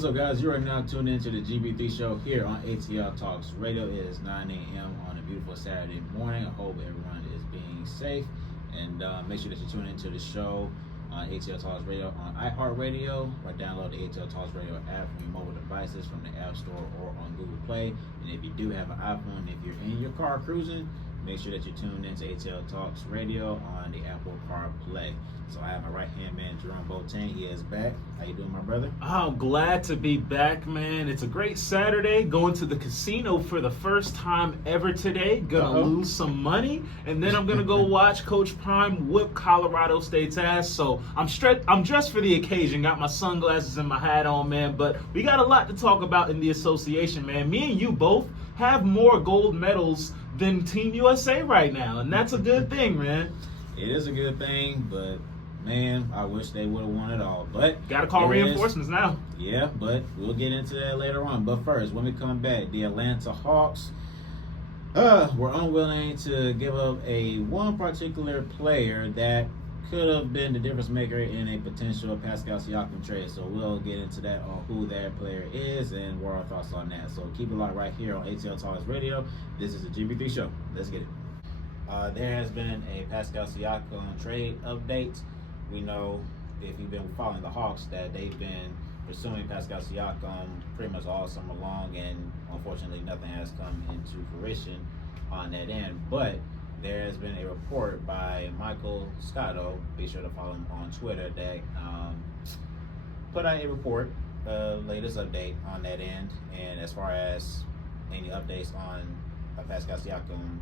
what's up, guys? You are now tuned into the GB3 Show here on ATLTalks Radio. It is 9 a.m. on a beautiful Saturday morning. I hope everyone is being safe. And make sure that you tune into the show on ATLTalks Radio on iHeartRadio, or download the ATLTalks Radio app from your mobile devices from the App Store or on Google Play. And if you do have an iPhone, if you're in your car cruising, make sure that you tune into ATLTalks Radio on the Apple CarPlay. So I have my right-hand man, Jerome Boateng. He is back. How you doing, my brother? I'm glad to be back, man. It's a great Saturday. Going to the casino for the first time ever today. Gonna lose some money, and then I'm gonna go watch Coach Prime whip Colorado State's ass. So I'm dressed for the occasion. Got my sunglasses and my hat on, man. But we got a lot to talk about in the association, man. Me and you both have more gold medals than Team USA right now, and that's a good thing, man. It is a good thing, but man, I wish they would have won it all. But gotta call reinforcements now. Yeah, but we'll get into that later on. But first, when we come back, the Atlanta Hawks were unwilling to give up one particular player that could have been the difference maker in a potential Pascal Siakam trade. So we'll get into that on who that player is and what our thoughts on that. So keep it locked right here on ATLTalks Radio. This is the GB3 Show. Let's get it. There has been a Pascal Siakam trade update. We know, if you've been following the Hawks, that they've been pursuing Pascal Siakam pretty much all summer long, and unfortunately nothing has come into fruition on that end. But there has been a report by Michael Scotto, be sure to follow him on Twitter, that put out a report, latest update on that end. And as far as any updates on Pascal Siakam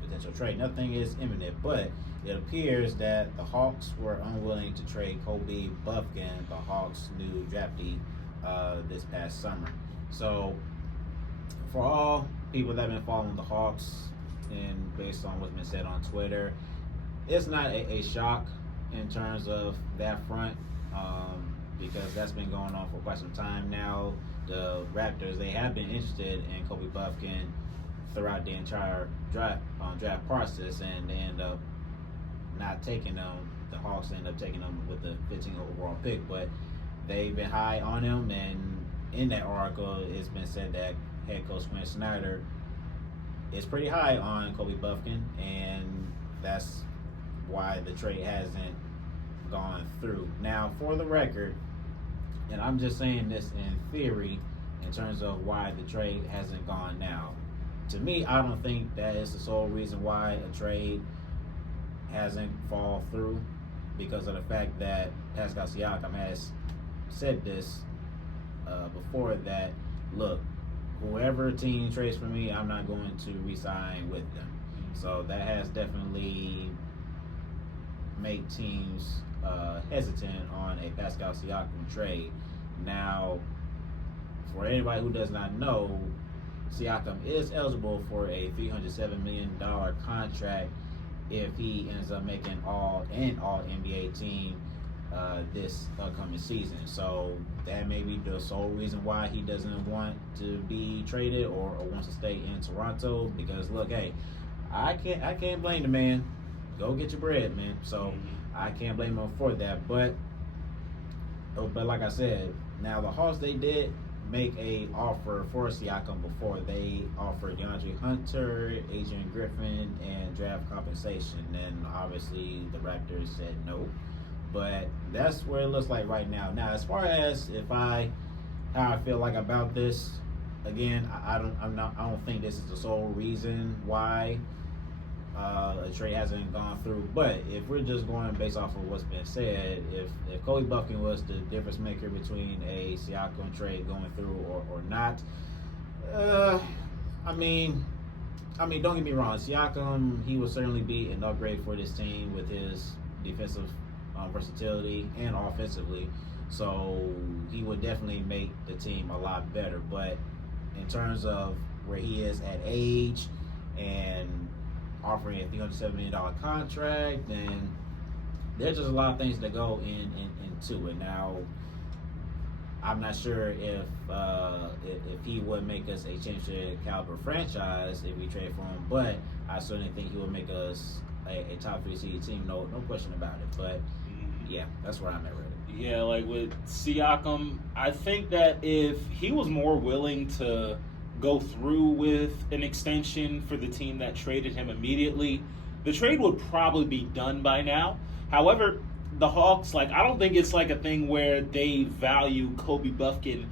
potential trade, nothing is imminent, but it appears that the Hawks were unwilling to trade Kobe Bufkin, the Hawks' new draftee, this past summer. So for all people that have been following the Hawks, and based on what's been said on Twitter, it's not a shock in terms of that front, because that's been going on for quite some time now. The Raptors, they have been interested in Kobe Bufkin throughout the entire draft process, and they end up not taking them. The Hawks end up taking them with the 15th overall pick, but they've been high on him. And in that article, it's been said that head coach Quinn Snyder is pretty high on Kobe Bufkin, and that's why the trade hasn't gone through. Now, for the record, and I'm just saying this in theory, in terms of why the trade hasn't gone now. To me, I don't think that is the sole reason why a trade hasn't fallen through, because of the fact that Pascal Siakam has said this before, that, look, whoever team trades for me, I'm not going to re-sign with them. So that has definitely made teams hesitant on a Pascal Siakam trade. Now, for anybody who does not know, Siakam is eligible for a $307 million contract if he ends up making all NBA team this upcoming season. So that may be the sole reason why he doesn't want to be traded or wants to stay in Toronto. Because look, hey, I can't blame the man. Go get your bread, man. So I can't blame him for that. But like I said, now the Hawks, they did make a offer for Siakam before. They offered DeAndre Hunter, Adrian Griffin, and draft compensation. And obviously the Raptors said no. But that's where it looks like right now. Now, as far as how I feel like about this, again, I don't think this is the sole reason why a trade hasn't gone through. But if we're just going based off of what's been said, if Kobe Bufkin was the difference maker between a Siakam trade going through or not, I mean, don't get me wrong, Siakam, he will certainly be an upgrade for this team with his defensive versatility and offensively. So he would definitely make the team a lot better. But in terms of where he is at age and offering a $307 million contract, and there's just a lot of things that go into it. Now, I'm not sure if he would make us a championship caliber franchise if we trade for him, but I certainly think he would make us a top 3 seed team. No question about it. But Yeah, that's where I'm at. Yeah, like with Siakam, I think that if he was more willing to go through with an extension for the team that traded him immediately, the trade would probably be done by now. However, the Hawks, like, I don't think it's like a thing where they value Kobe Bufkin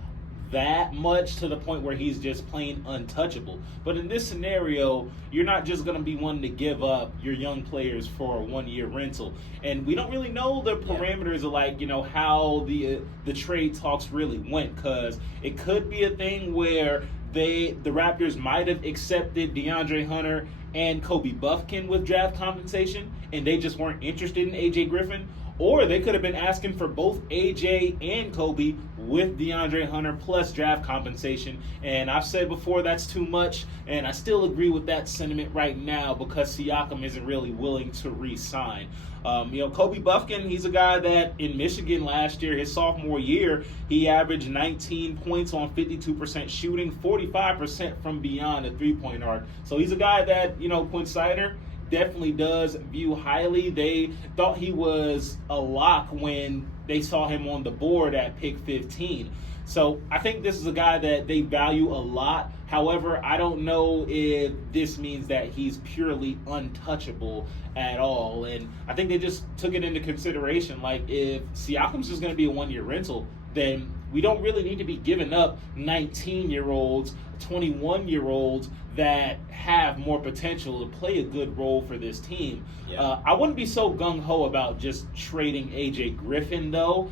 that much to the point where he's just plain untouchable. But in this scenario, you're not just going to be one to give up your young players for a 1-year rental. And we don't really know the parameters of, like, you know, how the trade talks really went, because it could be a thing where the Raptors might have accepted DeAndre Hunter and Kobe Bufkin with draft compensation, and they just weren't interested in AJ Griffin. Or they could have been asking for both AJ and Kobe with DeAndre Hunter plus draft compensation. And I've said before that's too much, and I still agree with that sentiment right now because Siakam isn't really willing to re-sign. Kobe Bufkin, he's a guy that in Michigan last year, his sophomore year, he averaged 19 points on 52% shooting, 45% from beyond the three-point arc. So he's a guy that, Quinn Snyder definitely does view highly. They thought he was a lock when they saw him on the board at pick 15. So I think this is a guy that they value a lot. However, I don't know if this means that he's purely untouchable at all. And I think they just took it into consideration. Like, if Siakam's just going to be a 1-year rental, then we don't really need to be giving up 19-year-olds, 21-year-olds that have more potential to play a good role for this team. Yeah. I wouldn't be so gung-ho about just trading AJ Griffin, though,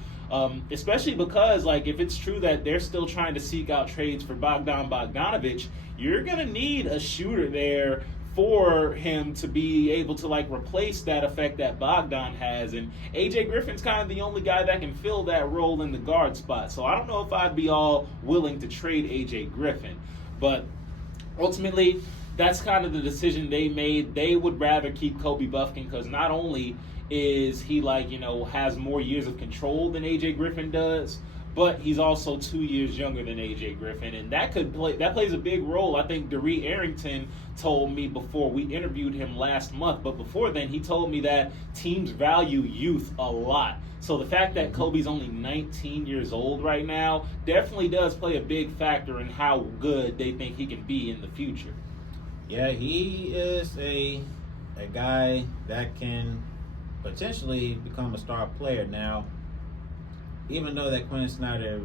especially because, like, if it's true that they're still trying to seek out trades for Bogdanovic, you're going to need a shooter there for him to be able to, like, replace that effect that Bogdan has. And AJ Griffin's kind of the only guy that can fill that role in the guard spot. So I don't know if I'd be all willing to trade AJ Griffin. But ultimately, that's kind of the decision they made. They would rather keep Kobe Bufkin because not only is he, has more years of control than AJ Griffin does, but he's also 2 years younger than AJ Griffin, and that plays a big role. I think Daree Arrington told me before we interviewed him last month, but before then he told me that teams value youth a lot. So the fact that Kobe's only 19 years old right now definitely does play a big factor in how good they think he can be in the future. Yeah, he is a guy that can potentially become a star player. Now, even though that Quinn Snyder,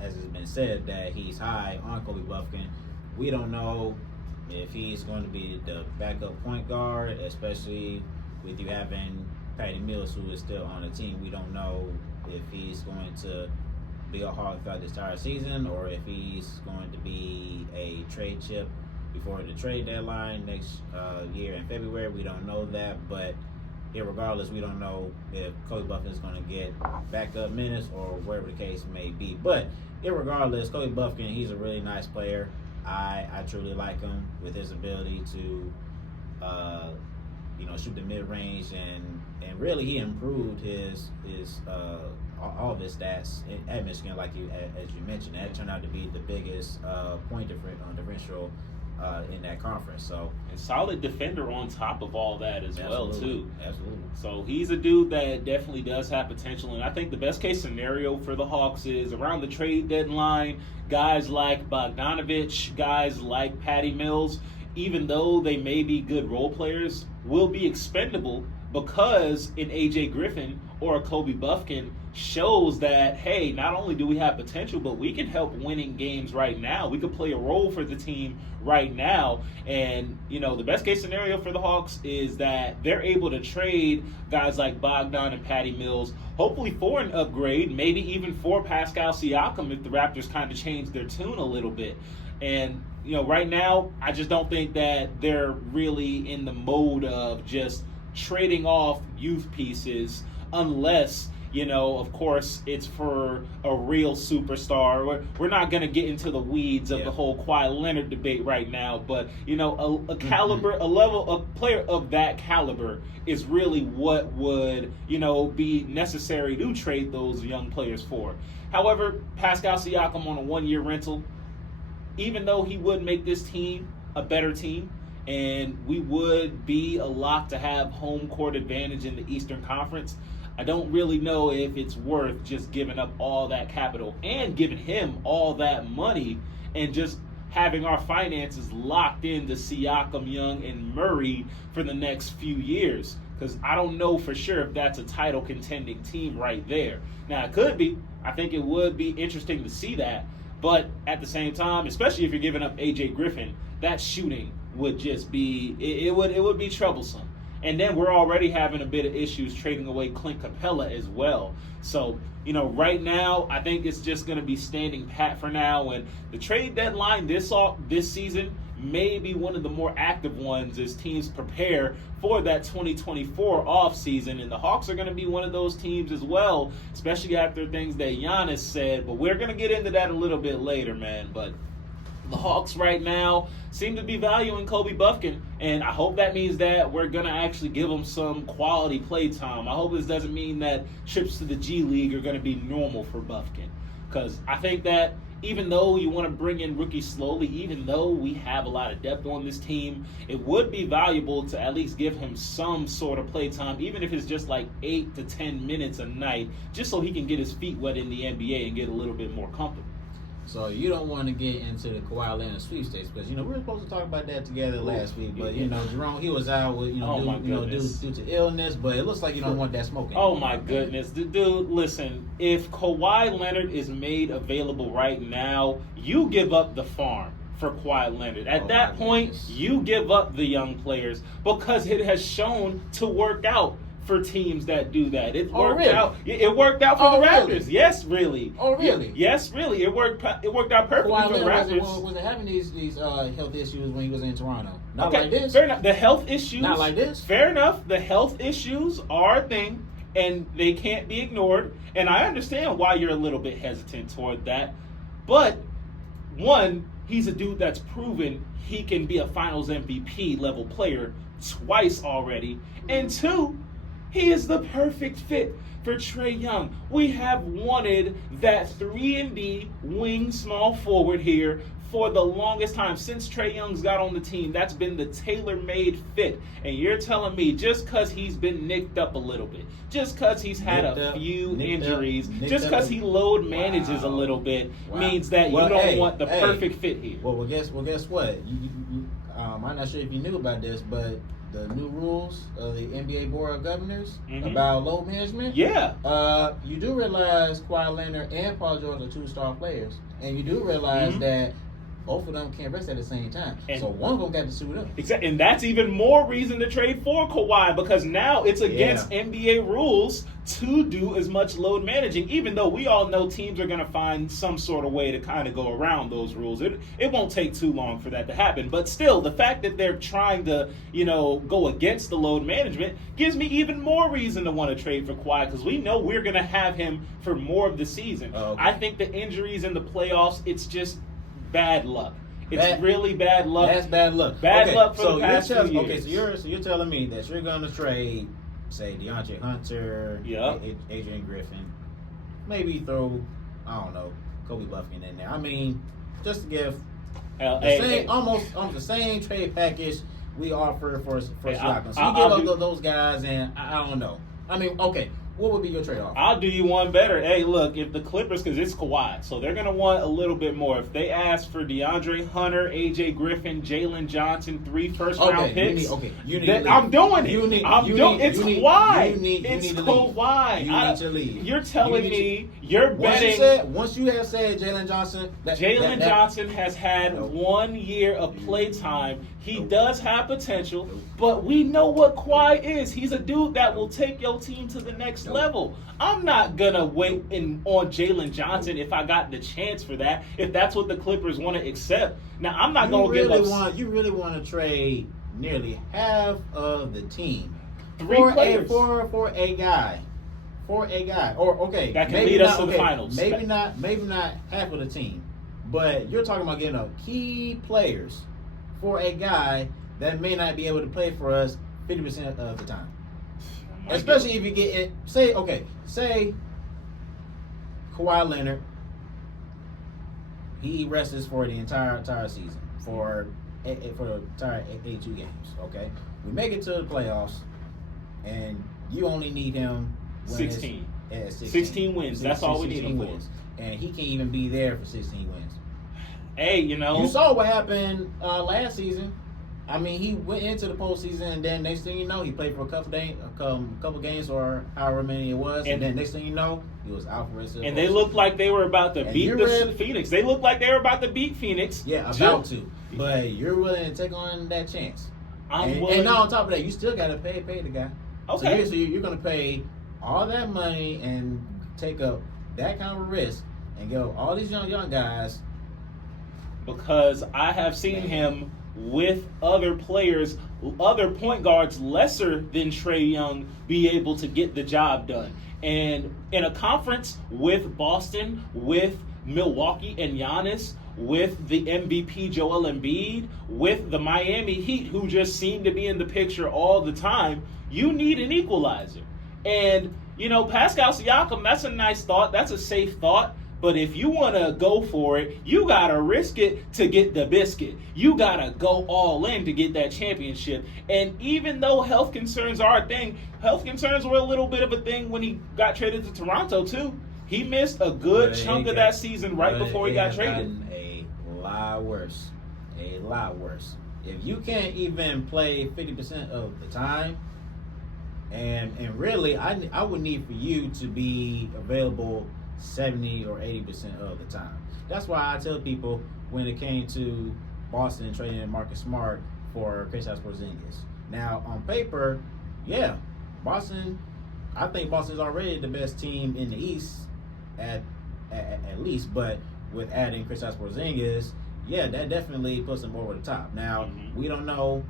as has been said, that he's high on Kobe Bufkin, we don't know if he's going to be the backup point guard, especially with you having Patty Mills, who is still on the team. We don't know if he's going to be a hog throughout this entire season or if he's going to be a trade chip before the trade deadline next year in February. We don't know that, but irregardless, we don't know if Kobe Bufkin is going to get backup minutes or whatever the case may be. But irregardless, Kobe Bufkin, he's a really nice player. I truly like him with his ability to shoot the mid-range, and really he improved his all of his stats at Michigan, as you mentioned. That turned out to be the biggest point differential in that conference. So, and solid defender on top of all that as well too. Absolutely. So he's a dude that definitely does have potential, and I think the best case scenario for the Hawks is around the trade deadline, guys like Bogdanovic, guys like Patty Mills, even though they may be good role players, will be expendable because in AJ Griffin or a Kobe Bufkin shows that, hey, not only do we have potential, but we can help winning games right now. We could play a role for the team right now. And, the best case scenario for the Hawks is that they're able to trade guys like Bogdan and Patty Mills, hopefully for an upgrade, maybe even for Pascal Siakam if the Raptors kind of change their tune a little bit. And, right now, I just don't think that they're really in the mode of just trading off youth pieces unless, of course, it's for a real superstar. We're not going to get into the weeds of the whole Kawhi Leonard debate right now, but, a caliber, a level of player of that caliber is really what would, be necessary to trade those young players for. However, Pascal Siakam on a 1-year rental, even though he would make this team a better team, and we would be a lock to have home court advantage in the Eastern Conference, I don't really know if it's worth just giving up all that capital and giving him all that money and just having our finances locked into Siakam, Young, and Murray for the next few years. Because I don't know for sure if that's a title contending team right there. Now, it could be. I think it would be interesting to see that. But at the same time, especially if you're giving up AJ Griffin, that shooting would just be, it would be troublesome. And then we're already having a bit of issues trading away Clint Capella as well. So, right now, I think it's just going to be standing pat for now. And the trade deadline this season may be one of the more active ones as teams prepare for that 2024 offseason. And the Hawks are going to be one of those teams as well, especially after things that Giannis said. But we're going to get into that a little bit later, man. But the Hawks right now seem to be valuing Kobe Bufkin, and I hope that means that we're going to actually give him some quality play time. I hope this doesn't mean that trips to the G League are going to be normal for Bufkin, because I think that even though you want to bring in rookies slowly, even though we have a lot of depth on this team, it would be valuable to at least give him some sort of play time, even if it's just like 8 to 10 minutes a night, just so he can get his feet wet in the NBA and get a little bit more comfortable. So you don't want to get into the Kawhi Leonard sweepstakes because we were supposed to talk about that together last week, but Jerome, he was out with due to illness, but it looks like you don't want that smoking. Oh my goodness, dude! Listen, if Kawhi Leonard is made available right now, you give up the farm for Kawhi Leonard. At that point, you give up the young players because it has shown to work out for teams that do that. It worked out. It worked out for the Raptors. Really? Yes, really. Oh, really? Yes, really. It worked out perfectly Kawhi for the Raptors. Was it having these health issues when he was in Toronto? Not okay, like this. Fair enough. The health issues. Not like this. Fair enough. The health issues are a thing, and they can't be ignored. And I understand why you're a little bit hesitant toward that. But one, he's a dude that's proven he can be a Finals MVP level player twice already, and two, he is the perfect fit for Trae Young. We have wanted that 3-and-D wing small forward here for the longest time. Since Trae Young's got on the team, that's been the tailor-made fit. And you're telling me just because he's been nicked up a little bit, just because he's had a few injuries, just because he load manages a little bit, means that you don't want the perfect fit here. Well, guess what? I'm not sure if you knew about this, but the new rules of the NBA Board of Governors about load management. Yeah. You do realize Kawhi Leonard and Paul George are 2-star players, and you do realize that both of them can't rest at the same time. And so one of them got to suit up. Exactly, and that's even more reason to trade for Kawhi, because now it's against NBA rules to do as much load managing, even though we all know teams are going to find some sort of way to kind of go around those rules. It won't take too long for that to happen. But still, the fact that they're trying to, go against the load management gives me even more reason to want to trade for Kawhi, because we know we're going to have him for more of the season. I think the injuries in the playoffs, it's just bad luck. It's really bad luck. That's bad luck. Bad luck for the past few years. Okay, so you're telling me that you're going to trade, say, DeAndre Hunter, Adrian Griffin, maybe throw, I don't know, Kobe Bufkin in there. I mean, just to give almost the same trade package we offered for Siakam. So you give up those guys, and I don't know. I mean, okay. What would be your trade-off? I'll do you one better. Hey, look, if the Clippers, because it's Kawhi, so they're going to want a little bit more. If they ask for DeAndre Hunter, AJ Griffin, Jalen Johnson, 3 first-round picks, I'm doing it. It's Kawhi. It's Kawhi. You need to leave. You're telling me you're betting. Once you have said Jalen Johnson. Jalen Johnson has had 1 year of play time. He does have potential, but we know what Kawhi is. He's a dude that will take your team to the next level. I'm not going to wait on Jalen Johnson if I got the chance for that, if that's what the Clippers want to accept. Now, I'm not going to give up. You really want to trade nearly half of the team for a guy. Or, okay. That can lead us to the finals. Maybe not half of the team, but you're talking about getting key players for a guy that may not be able to play for us 50% of the time. Especially if you get it. Say Kawhi Leonard, he rests for the entire season for the entire 82 games. Okay, we make it to the playoffs, and you only need him wins. 16. Yeah, 16 wins. That's all we need him for. And he can't even be there for 16 wins. Hey, you saw what happened last season. I mean, he went into the postseason, and then next thing you know, he played for a couple games or however many it was, and then next thing you know, he was out for the rest of the And they looked like they were about to beat Phoenix. They looked like they were about to beat Phoenix. Yeah, about to. But you're willing to take on that chance. And now on top of that, you still got to pay the guy. Okay. So you're going to pay all that money and take up that kind of risk and go all these young guys. Because I have seen him with other players, other point guards lesser than Trae Young, be able to get the job done. And in a conference with Boston, with Milwaukee and Giannis, with the MVP Joel Embiid, with the Miami Heat, who just seem to be in the picture all the time, you need an equalizer. And, Pascal Siakam, that's a nice thought. That's a safe thought. But if you want to go for it, you got to risk it to get the biscuit. You got to go all in to get that championship. And even though health concerns are a thing, health concerns were a little bit of a thing when he got traded to Toronto, too. He missed a good chunk of that season right before he got traded. A lot worse. A lot worse. If you can't even play 50% of the time, and really, I would need for you to be available 70 or 80% of the time. That's why I tell people when it came to Boston trading Marcus Smart for Kristaps Porzingis. Now, on paper, yeah, I think Boston's already the best team in the East at least, but with adding Kristaps Porzingis, yeah, that definitely puts them over the top. Now, we don't know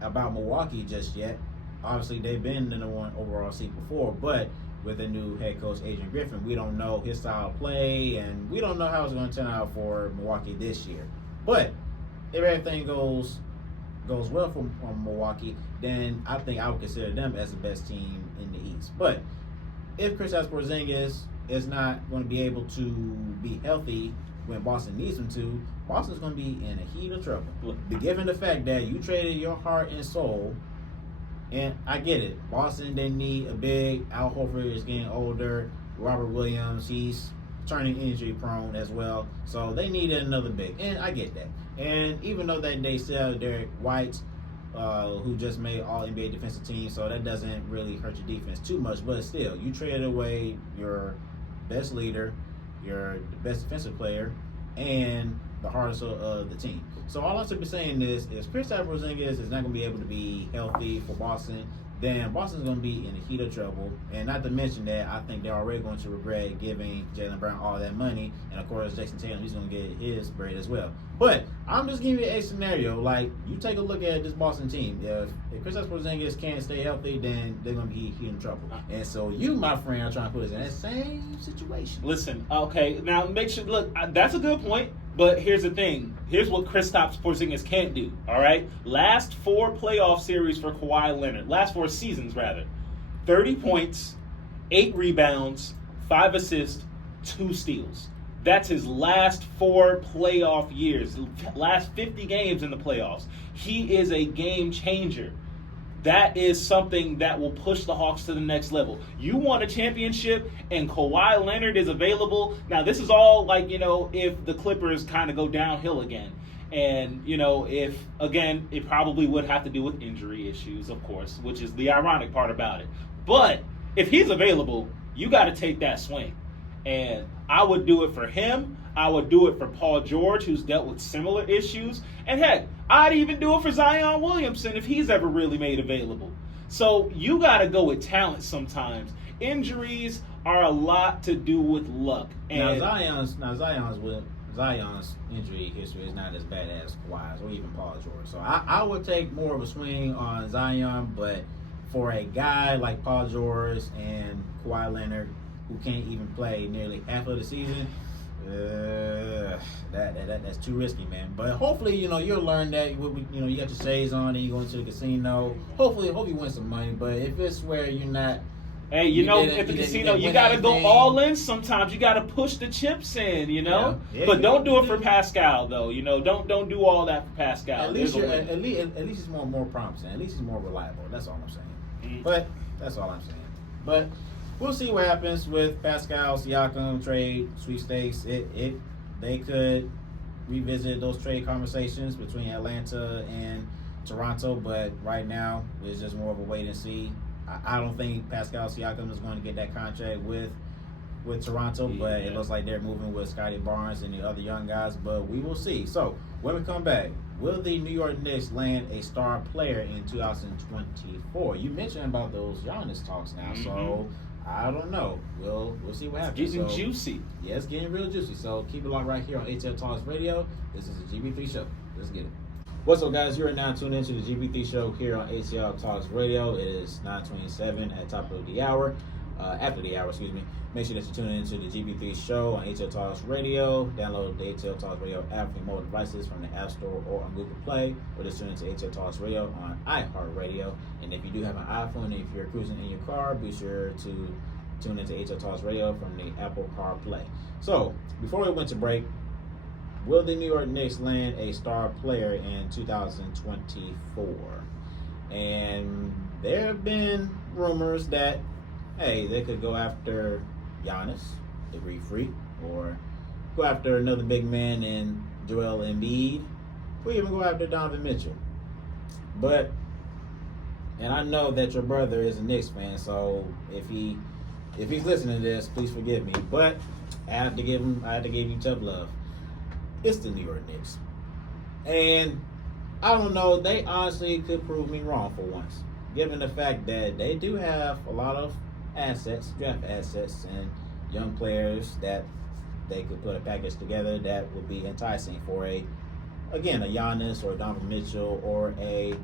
about Milwaukee just yet. Obviously, they've been the #1 overall seed before, but with the new head coach, Adrian Griffin, we don't know his style of play, and we don't know how it's going to turn out for Milwaukee this year. But if everything goes well for Milwaukee, then I think I would consider them as the best team in the East. But if Kristaps Porzingis is not going to be able to be healthy when Boston needs him to, Boston's going to be in a heat of trouble. Given the fact that you traded your heart and soul. And I get it. Boston, they need a big. Al Horford is getting older. Robert Williams, he's turning injury prone as well. So they needed another big. And I get that. And even though that they still have Derek White, who just made All-NBA defensive team, so that doesn't really hurt your defense too much. But still, you traded away your best leader, your best defensive player, and the hardest of the team. So all I'm simply saying is Kristaps Porzingis is not going to be able to be healthy for Boston, then Boston's going to be in the heat of trouble. And not to mention that I think they're already going to regret giving Jaylen Brown all that money. And of course, Jason Tatum, he's going to get his bread as well. But I'm just giving you a scenario. Like, you take a look at this Boston team. If Kristaps Porzingis can't stay healthy, then they're going to be in trouble. And so you, my friend, are trying to put us in that same situation. Listen, okay, now make sure, look, that's a good point. But here's the thing. Here's what Kristaps Porzingis can't do, all right? Last 4 playoff series for Kawhi Leonard. Last 4 seasons, rather. 30 points, 8 rebounds, 5 assists, 2 steals. That's his last 4 playoff years. Last 50 games in the playoffs. He is a game changer. That is something that will push the Hawks to the next level. You want a championship and Kawhi Leonard is available. Now, this is all like, if the Clippers kind of go downhill again. And, if, again, it probably would have to do with injury issues, of course, which is the ironic part about it. But if he's available, you got to take that swing. And I would do it for him. I would do it for Paul George, who's dealt with similar issues. And heck, I'd even do it for Zion Williamson if he's ever really made available. So you got to go with talent sometimes. Injuries are a lot to do with luck. And Zion's injury history is not as bad as Kawhi's or even Paul George. So I would take more of a swing on Zion, but for a guy like Paul George and Kawhi Leonard, who can't even play nearly half of the season, that's too risky, man. But hopefully, you'll learn that. You got your shades on and you go into the casino. Hopefully, you win some money. But if it's where you're not, hey, at the casino, you got to go all in sometimes. You got to push the chips in, Yeah, but don't do it for Pascal, though. Don't do all that for Pascal. At least he's more promising. At least he's more reliable. That's all I'm saying. But that's all I'm saying. But we'll see what happens with Pascal Siakam trade sweepstakes. They could revisit those trade conversations between Atlanta and Toronto, but right now it's just more of a wait and see. I don't think Pascal Siakam is going to get that contract with Toronto, but it looks like they're moving with Scotty Barnes and the other young guys, but we will see. So when we come back, will the New York Knicks land a star player in 2024? You mentioned about those Giannis talks now, so I don't know. We'll see what happens. It's getting juicy. Yeah, it's getting real juicy. So keep it locked right here on ATLTalks Radio. This is the GB3 Show. Let's get it. What's up, guys? You are now tuned into the GB3 Show here on ATLTalks Radio. It is 9:27 at top of the hour. After the hour, excuse me. Make sure that you tune into the GB3 Show on ATLTalks Radio. Download the ATLTalks Radio app for your mobile devices from the App Store or on Google Play, or just tune into ATLTalks Radio on iHeartRadio. And if you do have an iPhone, and if you're cruising in your car, be sure to tune into ATLTalks Radio from the Apple CarPlay. So, before we went to break, will the New York Knicks land a star player in 2024? And there have been rumors that, hey, they could go after Giannis, the Greek Freak, or go after another big man in Joel Embiid, or even go after Donovan Mitchell. But, and I know that your brother is a Knicks fan, so if he's listening to this, please forgive me. But I have to give you tough love. It's the New York Knicks, and I don't know. They honestly could prove me wrong for once, given the fact that they do have a lot of assets, draft assets, and young players that they could put a package together that would be enticing for a Giannis or a Donovan Mitchell or a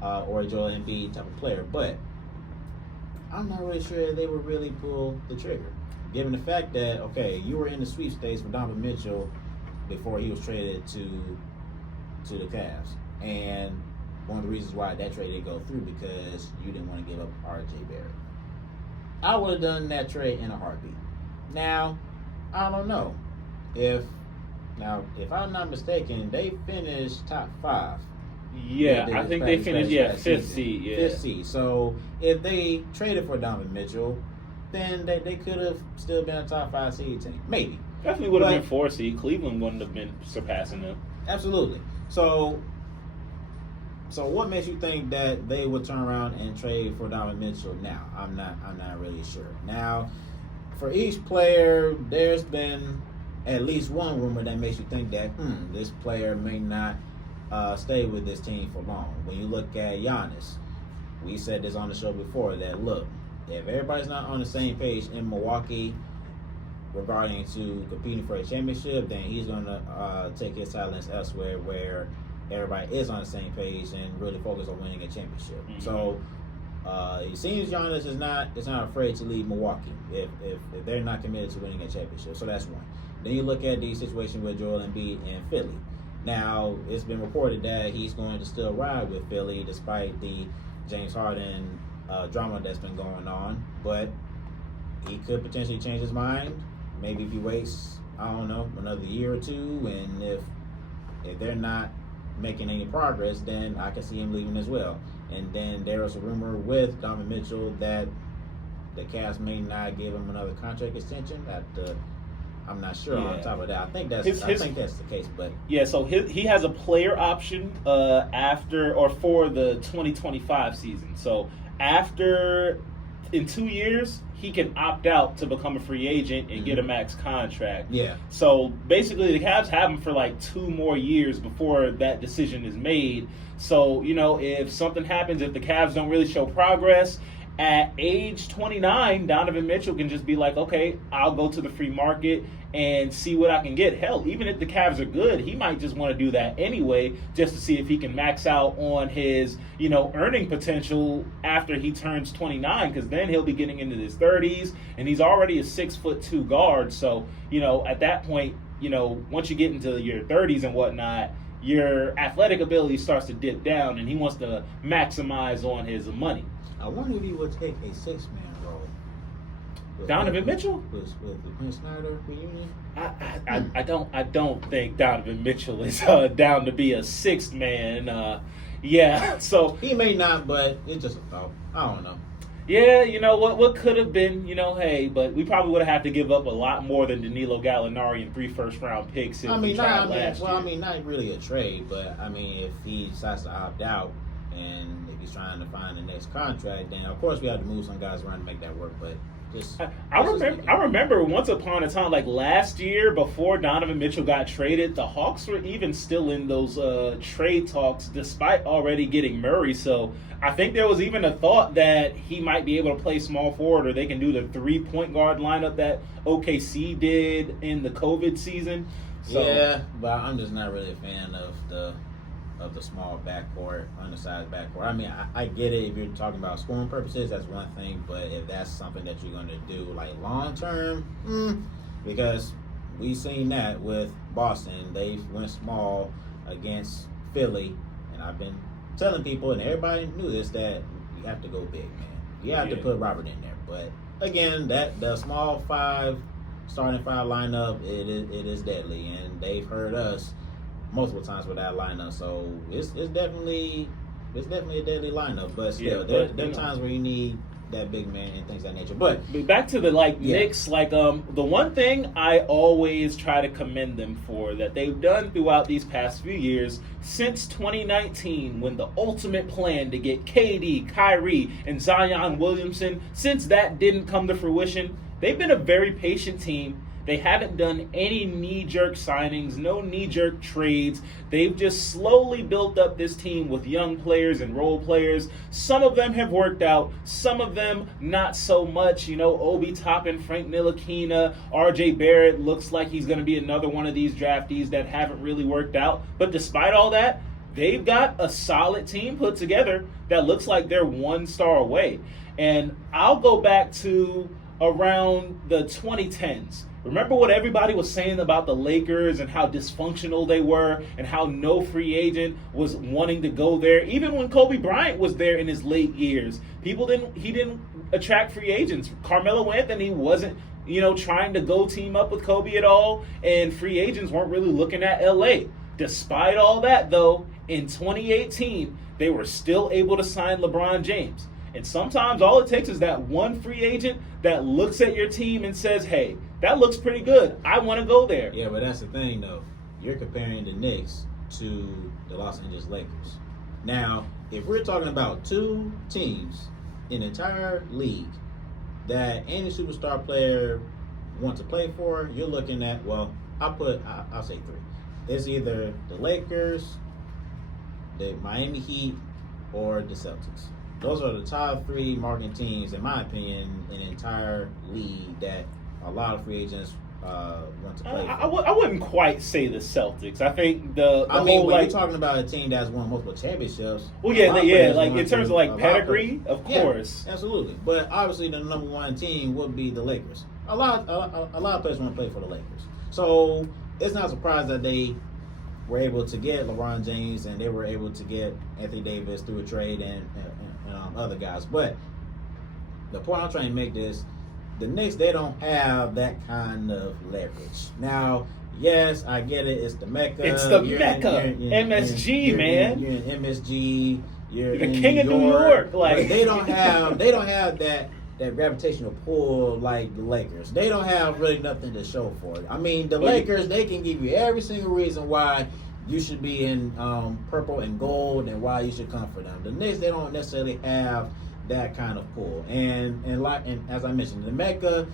Joel Embiid type of player. But I'm not really sure they would really pull the trigger, given the fact that, okay, you were in the sweepstakes for Donovan Mitchell before he was traded to the Cavs, and one of the reasons why that trade didn't go through because you didn't want to give up R.J. Barrett. I would have done that trade in a heartbeat. Now, I don't know if I'm not mistaken, they finished top 5. Yeah, I think they finished fifth seed. Yeah, fifth seed. So if they traded for Donovan Mitchell, then they could have still been a top 5 seed team, maybe. Definitely would have been 4 seed. Cleveland wouldn't have been surpassing them. Absolutely. So what makes you think that they would turn around and trade for Donovan Mitchell now? I'm not really sure. Now, for each player, there's been at least one rumor that makes you think that this player may not stay with this team for long. When you look at Giannis, we said this on the show before that, look, if everybody's not on the same page in Milwaukee regarding to competing for a championship, then he's going to take his talents elsewhere where everybody is on the same page and really focus on winning a championship. Mm-hmm. So it seems Giannis is not afraid to leave Milwaukee if they're not committed to winning a championship. So that's one. Then you look at the situation with Joel Embiid and Philly. Now, it's been reported that he's going to still ride with Philly despite the James Harden drama that's been going on. But he could potentially change his mind. Maybe if he waits, I don't know, another year or two. And if they're not making any progress, then I can see him leaving as well. And then there was a rumor with Donovan Mitchell that the Cavs may not give him another contract extension. I'm not sure on top of that. I think that's the case. But yeah, so he has a player option after or for the 2025 season. So after in 2 years, he can opt out to become a free agent and get a max contract. Yeah. So basically, the Cavs have him for like 2 more years before that decision is made. So, if something happens, if the Cavs don't really show progress, at age 29, Donovan Mitchell can just be like, okay, I'll go to the free market and see what I can get. Hell, even if the Cavs are good, he might just want to do that anyway just to see if he can max out on his, earning potential after he turns 29, because then he'll be getting into his 30s, and he's already a 6'2" guard. So, at that point, once you get into your 30s and whatnot, your athletic ability starts to dip down, and he wants to maximize on his money. I wonder if he would take a 6-man role. Donovan Mitchell? With the Quinn Snyder reunion? I don't think Donovan Mitchell is down to be a 6th man. So he may not, but it's just a thought. I don't know. Yeah, you know what could have been, hey, but we probably would have had to give up a lot more than Danilo Gallinari and 3 first-round picks if we tried last year. Not really a trade, but if he decides to opt out and if he's trying to find the next contract, then of course we have to move some guys around to make that work. But I remember once upon a time, like last year, before Donovan Mitchell got traded, the Hawks were even still in those trade talks, despite already getting Murray. So I think there was even a thought that he might be able to play small forward, or they can do the 3-point guard lineup that OKC did in the COVID season. So, yeah, but I'm just not really a fan of the small backcourt, undersized backcourt. I get it if you're talking about scoring purposes, that's one thing, but if that's something that you're going to do like long term, because we've seen that with Boston, they went small against Philly, and I've been telling people, and everybody knew this, that you have to go big, man. You have to put Robert in there, but again, that the small starting five lineup, it is deadly, and they've heard us multiple times with that lineup, so it's definitely a deadly lineup. But still, there are times where you need that big man and things of that nature. But back to the Knicks, the one thing I always try to commend them for that they've done throughout these past few years, since 2019, when the ultimate plan to get KD, Kyrie, and Zion Williamson, since that didn't come to fruition, they've been a very patient team. They haven't done any knee-jerk signings, no knee-jerk trades. They've just slowly built up this team with young players and role players. Some of them have worked out, some of them not so much. Obi Toppin, Frank Ntilikina, RJ Barrett looks like he's going to be another one of these draftees that haven't really worked out. But despite all that, they've got a solid team put together that looks like they're 1 star away. And I'll go back to around the 2010s. Remember what everybody was saying about the Lakers and how dysfunctional they were and how no free agent was wanting to go there? Even when Kobe Bryant was there in his late years, he didn't attract free agents. Carmelo Anthony wasn't, trying to go team up with Kobe at all, and free agents weren't really looking at LA. Despite all that, though, in 2018, they were still able to sign LeBron James. And sometimes all it takes is that one free agent that looks at your team and says, hey, that looks pretty good. I want to go there. Yeah, but that's the thing, though. You're comparing the Knicks to the Los Angeles Lakers. Now, if we're talking about 2 teams in the entire league that any superstar player wants to play for, you're looking at, well, I'll say 3. It's either the Lakers, the Miami Heat, or the Celtics. Those are the top 3 marketing teams, in my opinion, in the entire league that a lot of free agents want to play for. I wouldn't quite say the Celtics. I think when you're talking about a team that's won multiple championships. Well, in terms of pedigree, of course, absolutely. But obviously, the number 1 team would be the Lakers. A lot of players want to play for the Lakers, so it's not surprised that they were able to get LeBron James and they were able to get Anthony Davis through a trade and other guys. But the point I'm trying to make is the Knicks, they don't have that kind of leverage. Now, yes, I get it. It's the Mecca. It's the Mecca. MSG, man. You're in MSG. You're the king of New York. But they don't have that gravitational pull like the Lakers. They don't have really nothing to show for it. The Lakers, they can give you every single reason why you should be in purple and gold and why you should come for them. The Knicks, they don't necessarily have that kind of pull. And as I mentioned, the Mecca,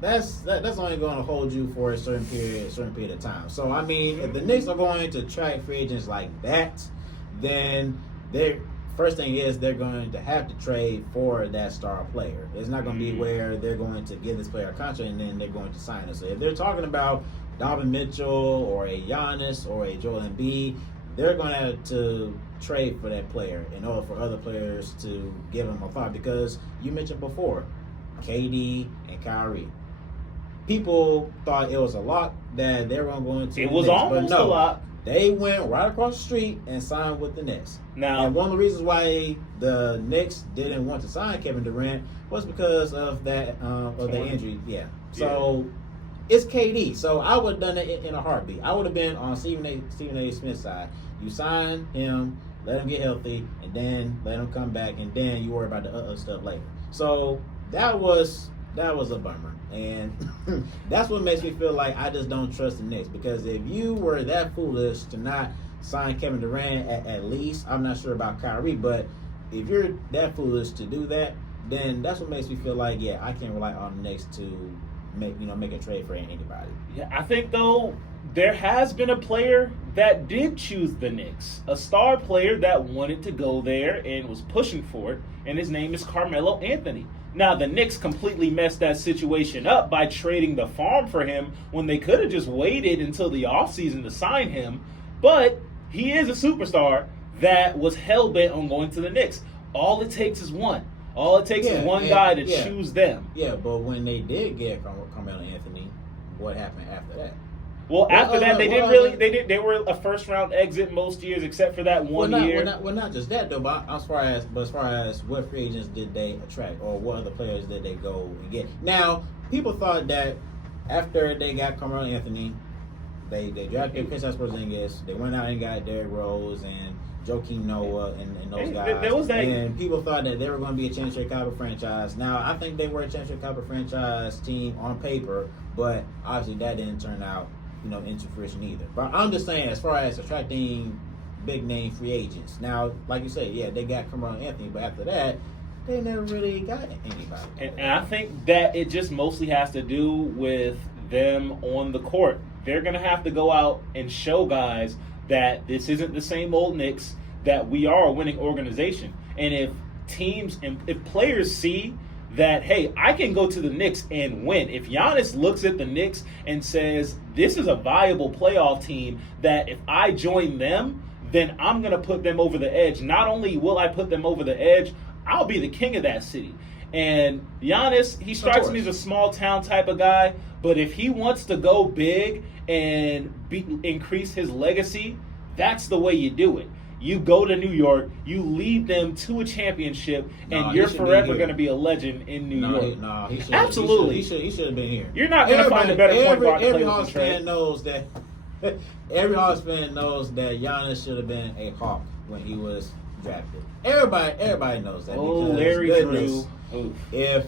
that's only going to hold you for a certain period of time. So if the Knicks are going to attract free agents like that, then first thing is they're going to have to trade for that star player. It's not going to be where they're going to give this player a contract and then they're going to sign it. So if they're talking about Donovan Mitchell or a Giannis or a Joel Embiid, they're going to have to trade for that player in order for other players to give them a thought. Because you mentioned before, KD and Kyrie. People thought it was a lot that they were going to go into. It was almost a lot. They went right across the street and signed with the Knicks. And one of the reasons why the Knicks didn't want to sign Kevin Durant was because of that the injury. Yeah. So it's KD. So I would have done it in a heartbeat. I would have been on Stephen A. Smith's side. You sign him, let him get healthy, and then let him come back, and then you worry about the other stuff later. So that was a bummer, and that's what makes me feel like I just don't trust the Knicks. Because if you were that foolish to not sign Kevin Durant at least, I'm not sure about Kyrie, but if you're that foolish to do that, then that's what makes me feel like, yeah, I can't rely on the Knicks to make a trade for anybody. Yeah, I think though there has been a player that did choose the Knicks, a star player that wanted to go there and was pushing for it, and his name is Carmelo Anthony. Now, the Knicks completely messed that situation up by trading the farm for him when they could have just waited until the offseason to sign him, but he is a superstar that was hell-bent on going to the Knicks. All it takes is one. All it takes is one guy to choose them. Yeah, but when they did get Carmelo Anthony, what happened after that? Well, after that, they didn't really. They were a first round exit most years, except for that one year. Not just that though. But as far as what free agents did they attract, or what other players did they go and get? Now, people thought that after they got Carmelo Anthony, they drafted Kristaps Porzingis. They went out and got Derrick Rose and Joakim Noah and those guys. There was that. And people thought that they were going to be a championship caliber franchise. Now, I think they were a championship caliber franchise team on paper, but obviously that didn't turn out, into fruition either. But I'm just saying, as far as attracting big name free agents. Now, like you say, yeah, they got Carmelo Anthony, but after that, they never really got anybody. And I think that it just mostly has to do with them on the court. They're going to have to go out and show guys that this isn't the same old Knicks, that we are a winning organization. And if teams and if players see that, hey, I can go to the Knicks and win. If Giannis looks at the Knicks and says, this is a viable playoff team, that if I join them, then I'm going to put them over the edge. Not only will I put them over the edge, I'll be the king of that city. And Giannis, he strikes me as a small town type of guy, but if he wants to go big and increase his legacy, that's the way you do it. You go to New York, you lead them to a championship, and you're forever going to be a legend in New York. He should. Absolutely. He should have been here. You're not going to find a better point guard to play with the trade. Every Hawks fan knows that Giannis should have been a Hawk when he was drafted. Everybody knows that. Oh, because, Larry goodness, Drew. If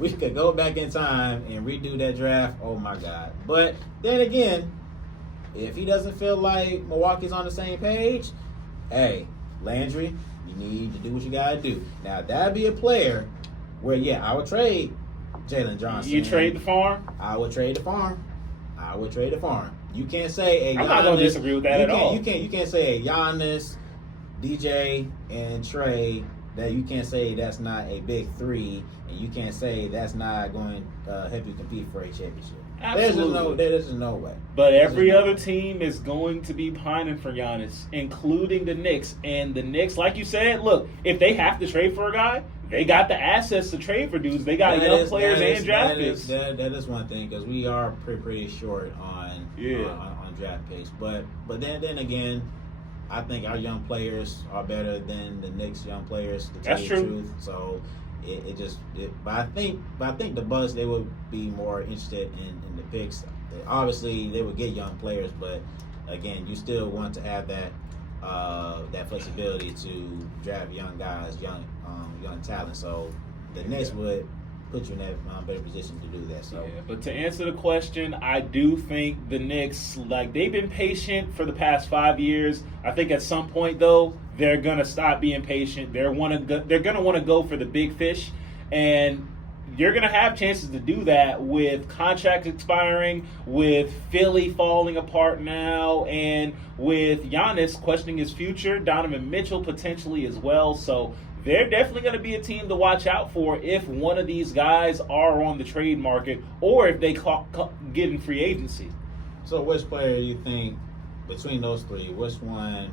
we could go back in time and redo that draft, oh my God. But then again, if he doesn't feel like Milwaukee's on the same page, hey, Landry, you need to do what you got to do. Now, that'd be a player where, I would trade Jalen Johnson. You trade the farm? I would trade the farm. You can't say a Giannis. I'm not going to disagree with that at all. You can't say a Giannis, DJ, and Trey, that you can't say that's not a big three, and you can't say that's not going to help you compete for a championship. Absolutely. There's just no way. But every other team is going to be pining for Giannis, including the Knicks. And the Knicks, like you said, look, if they have to trade for a guy, they got the assets to trade for dudes. They got young players and draft picks. That is one thing, because we are pretty short on draft picks. But then again, I think our young players are better than the Knicks' young players, to tell you the truth. So but I think the Bucks, they would be more interested in the picks. Obviously, they would get young players, but again, you still want to have that flexibility to draft young guys, young talent. So the Knicks would put you in that better position to do that. So, but to answer the question, I do think the Knicks, they've been patient for the past 5 years. I think at some point, though, they're gonna stop being patient. They're gonna want to go for the big fish, and you're gonna have chances to do that with contracts expiring, with Philly falling apart now, and with Giannis questioning his future, Donovan Mitchell potentially as well. So they're definitely going to be a team to watch out for if one of these guys are on the trade market, or if they get in free agency. So which player do you think, between those three, which one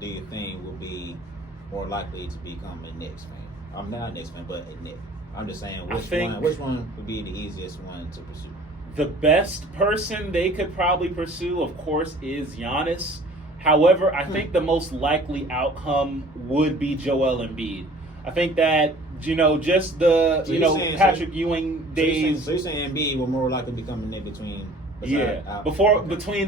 do you think will be more likely to become a Knicks fan? I'm not a Knicks fan, but a Knicks. I'm just saying, which one would be the easiest one to pursue? The best person they could probably pursue, of course, is Giannis. However, I think the most likely outcome would be Joel Embiid. I think that, just the, Patrick Ewing days. So you're saying Embiid will more likely become a Knick between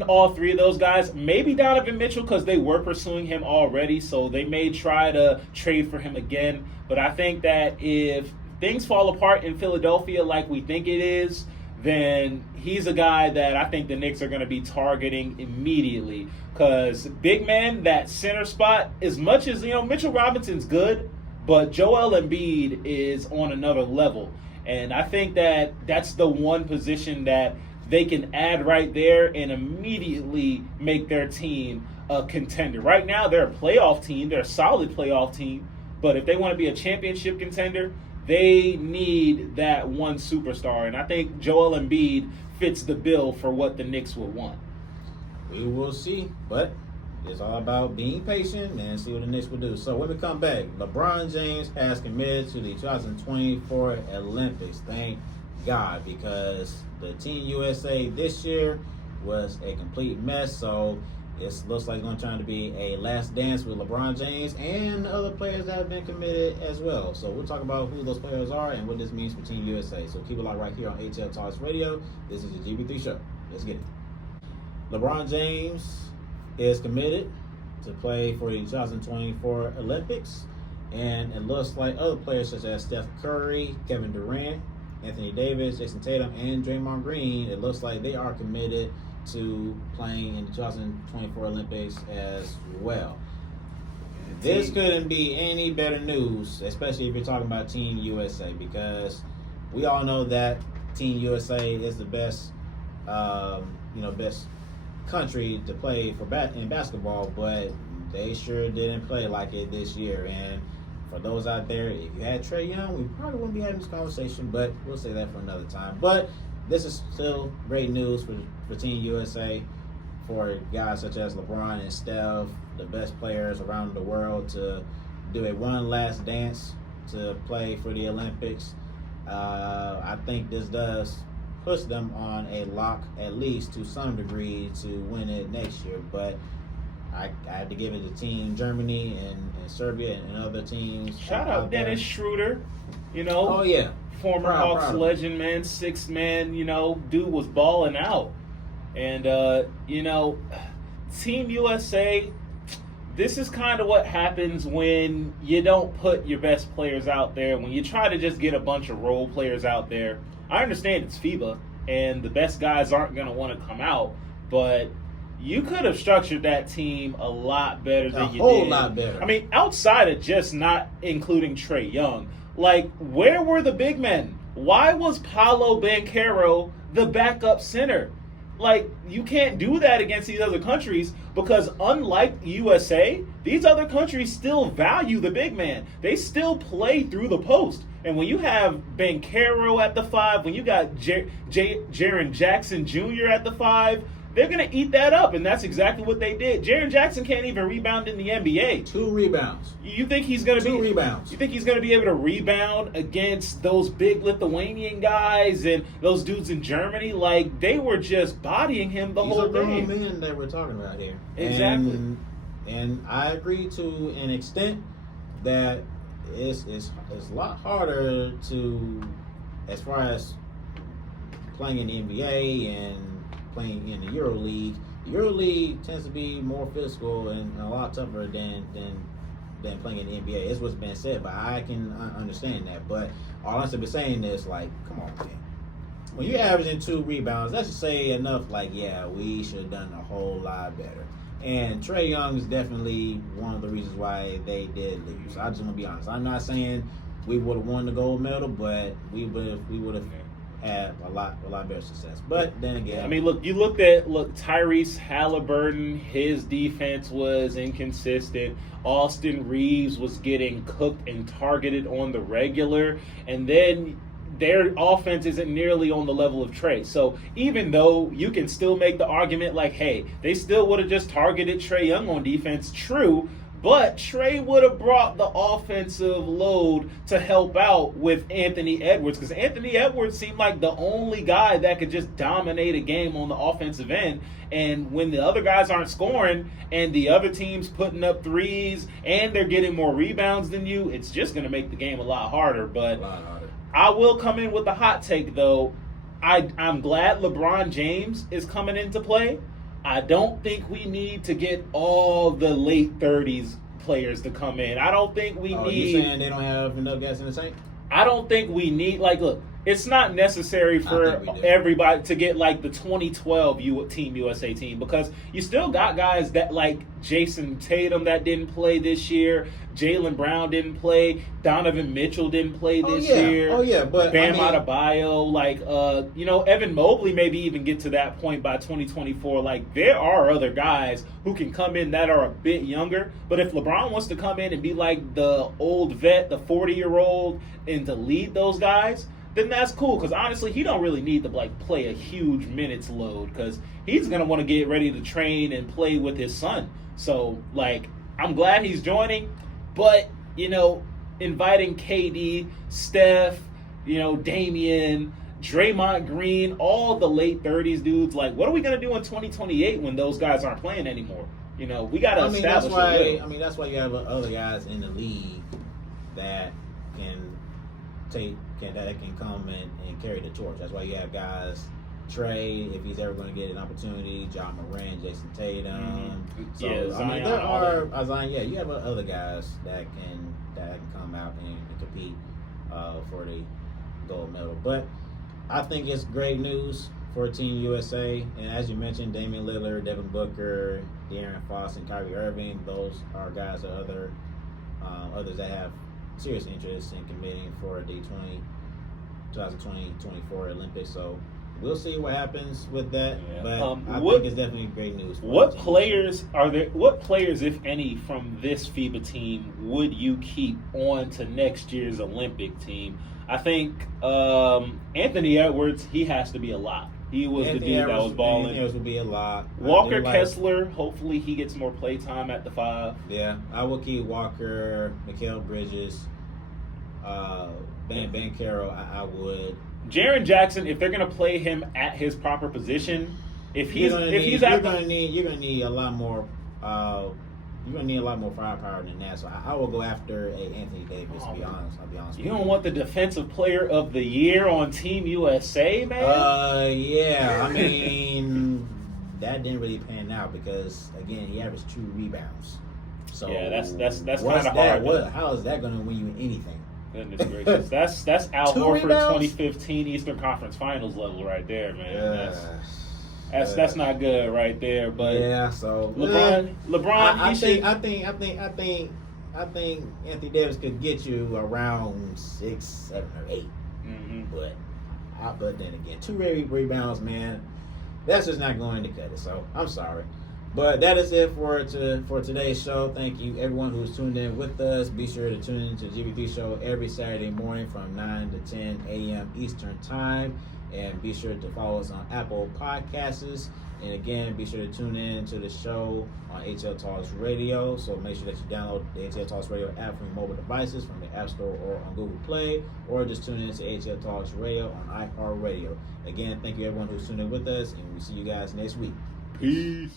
all three of those guys. Maybe Donovan Mitchell, because they were pursuing him already, so they may try to trade for him again. But I think that if things fall apart in Philadelphia like we think it is, then he's a guy that I think the Knicks are going to be targeting immediately. Because big man, that center spot, as much as, Mitchell Robinson's good, but Joel Embiid is on another level. And I think that that's the one position that they can add right there and immediately make their team a contender. Right now, they're a playoff team. They're a solid playoff team. But if they want to be a championship contender, they need that one superstar. And I think Joel Embiid fits the bill for what the Knicks would want. We will see. But it's all about being patient and see what the Knicks will do. So when we come back, LeBron James has committed to the 2024 Olympics. Thank God, because the Team USA this year was a complete mess. So it looks like it's going to turn to be a last dance with LeBron James and other players that have been committed as well. So we'll talk about who those players are and what this means for Team USA. So keep it locked right here on ATLTalks Radio. This is the GB3 Show. Let's get it. LeBron James is committed to play for the 2024 Olympics. And it looks like other players such as Steph Curry, Kevin Durant, Anthony Davis, Jason Tatum, and Draymond Green, it looks like they are committed to playing in the 2024 Olympics as well. This couldn't be any better news, especially if you're talking about Team USA, because we all know that Team USA is the best, best country to play for in basketball, but they sure didn't play like it this year. And for those out there, if you had Trae Young, we probably wouldn't be having this conversation, but we'll say that for another time. But this is still great news for Team USA, for guys such as LeBron and Steph, the best players around the world, to do a one last dance to play for the Olympics. I think this does push them on a lock, at least to some degree, to win it next year. But I had to give it to Team Germany and Serbia and other teams. Shout out Dennis Schroeder, Oh, yeah. Former Hawks legend, man, sixth man, dude was balling out. And, Team USA, this is kind of what happens when you don't put your best players out there, when you try to just get a bunch of role players out there. I understand it's FIBA, and the best guys aren't going to want to come out, but you could have structured that team a lot better than you did. A whole lot better. I mean, outside of just not including Trae Young, like, where were the big men? Why was Paolo Banchero the backup center? Like, you can't do that against these other countries, because unlike USA, these other countries still value the big man. They still play through the post. And when you have Banchero at the 5, when you got Jaren Jackson Jr. at the 5, they're going to eat that up, and that's exactly what they did. Jaren Jackson can't even rebound in the NBA. 2 rebounds. You think he's going to be 2 rebounds? You think he's going to be able to rebound against those big Lithuanian guys and those dudes in Germany? Like, they were just bodying him the whole game. These are the men that we're talking about here. Exactly. And I agree to an extent that it's a lot harder to, as far as playing in the NBA and playing in the EuroLeague. The EuroLeague tends to be more physical and a lot tougher than playing in the NBA. It's what's been said, but I can understand that. But all I'm simply saying is, like, come on, man. When you're averaging 2 rebounds, that's to say enough, like, yeah, we should have done a whole lot better. And Trae Young is definitely one of the reasons why they did lose. So I just want to be honest. I'm not saying we would have won the gold medal, but we would have had a lot better success. But then again, I mean, look, Tyrese Halliburton, his defense was inconsistent. Austin Reeves was getting cooked and targeted on the regular, and then their offense isn't nearly on the level of Trae. So even though you can still make the argument like, hey, they still would have just targeted Trae Young on defense, true, but Trae would have brought the offensive load to help out with Anthony Edwards, because Anthony Edwards seemed like the only guy that could just dominate a game on the offensive end. And when the other guys aren't scoring and the other team's putting up threes and they're getting more rebounds than you, it's just going to make the game a lot harder. But I will come in with a hot take, though. I'm glad LeBron James is coming into play. I don't think we need to get all the late 30s players to come in. I don't think we need. You saying they don't have enough gas in the tank? I don't think we need, like, look, it's not necessary for everybody to get like the 2012 Team USA team, because you still got guys that like Jason Tatum that didn't play this year, Jaylen Brown didn't play, Donovan Mitchell didn't play this year. Oh yeah, but Bam Adebayo, like Evan Mobley maybe even get to that point by 2024. Like, there are other guys who can come in that are a bit younger. But if LeBron wants to come in and be like the old vet, the 40-year-old, and to lead those guys, then that's cool, because honestly, he don't really need to like play a huge minutes load, because he's going to want to get ready to train and play with his son. So, like, I'm glad he's joining, but, inviting KD, Steph, Damian, Draymond Green, all the late 30s dudes, like, what are we going to do in 2028 when those guys aren't playing anymore? We got to establish it. That's why you have other guys in the league that can come and carry the torch. That's why you have guys, Trey, if he's ever going to get an opportunity, John Moran, Jason Tatum. So Zion. You have other guys that can come out and compete for the gold medal. But I think it's great news for Team USA. And as you mentioned, Damian Lillard, Devin Booker, De'Aaron Fox, and Kyrie Irving. Those are guys that others that have serious interest in committing for the 2020-24 Olympics. So we'll see what happens with that. Yeah. But I think it's definitely great news. What players, if any, from this FIBA team would you keep on to next year's Olympic team? I think Anthony Edwards, he has to be a lot. He was the dude that was balling. Anthony Edwards would be a lot. Walker Kessler, hopefully he gets more play time at the 5. Yeah, I will keep Walker, Mikal Bridges, Ben Carroll. I would. Jaren Jackson, if they're going to play him at his proper position, you're going to need a lot more. You're going to need a lot more firepower than that. So I will go after Anthony Davis. To be honest, I'll be honest. You don't want the Defensive Player of the Year on Team USA, man? Yeah. I mean, that didn't really pan out because again, he averaged 2 rebounds. So yeah, that's kind of hard. How is that going to win you anything? Goodness gracious, that's Al Horford 2015 Eastern Conference Finals level right there, man. That's not good right there. But yeah, so LeBron. I think Anthony Davis could get you around 6, 7, or 8. Mm-hmm. But then again, 2 rebounds, man. That's just not going to cut it. So I'm sorry. But that is it for today's show. Thank you, everyone who's tuned in with us. Be sure to tune in to the GB3 Show every Saturday morning from 9 to 10 a.m. Eastern Time. And be sure to follow us on Apple Podcasts. And again, be sure to tune in to the show on ATLTalks Radio. So make sure that you download the ATLTalks Radio app from your mobile devices, from the App Store or on Google Play. Or just tune in to ATLTalks Radio on iHeartRadio. Again, thank you everyone who's tuned in with us. And we'll see you guys next week. Peace.